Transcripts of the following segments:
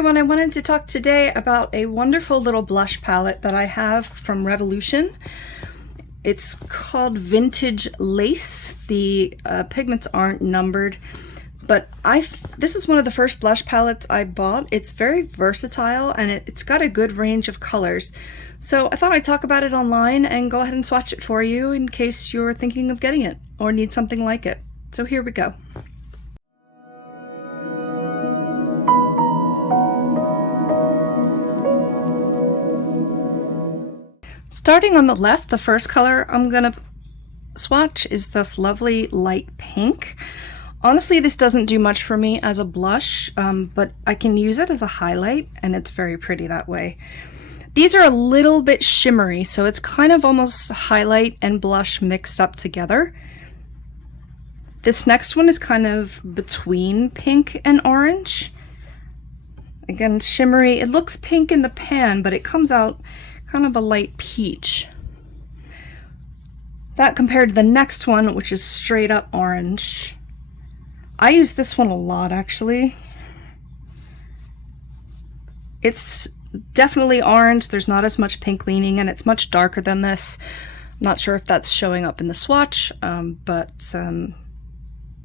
everyone, I wanted to talk today about a wonderful little blush palette that I have from Revolution. It's called Vintage Lace. The pigments aren't numbered, but this is one of the first blush palettes I bought. It's very versatile and it's got a good range of colors. So I thought I'd talk about it online and go ahead and swatch it for you in case you're thinking of getting it or need something like it. So here we go. Starting on the left, the first color I'm gonna swatch is this lovely light pink. Honestly, this doesn't do much for me as a blush, but I can use it as a highlight and it's very pretty that way. These are a little bit shimmery, so it's kind of almost highlight and blush mixed up together. This next one is kind of between pink and orange. Again, shimmery. It looks pink in the pan, but it comes out kind of a light peach. That compared to the next one, which is straight up orange. I use this one a lot, actually. It's definitely orange. There's not as much pink leaning, and it's much darker than this. Not sure if that's showing up in the swatch,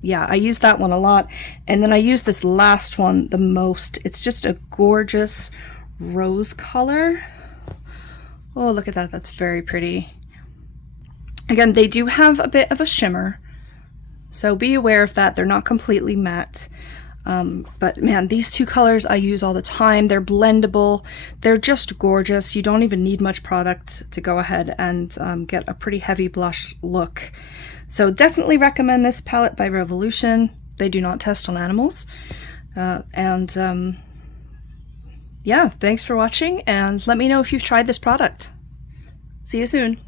yeah, I use that one a lot. And then I use this last one the most. It's just a gorgeous rose color. Oh, look at that. That's very pretty. Again, they do have a bit of a shimmer, so be aware of that. They're not completely matte. But man, these two colors I use all the time. They're blendable. They're just gorgeous. You don't even need much product to go ahead and get a pretty heavy blush look. So definitely recommend this palette by Revolution. They do not test on animals. Yeah, thanks for watching, and let me know if you've tried this product. See you soon.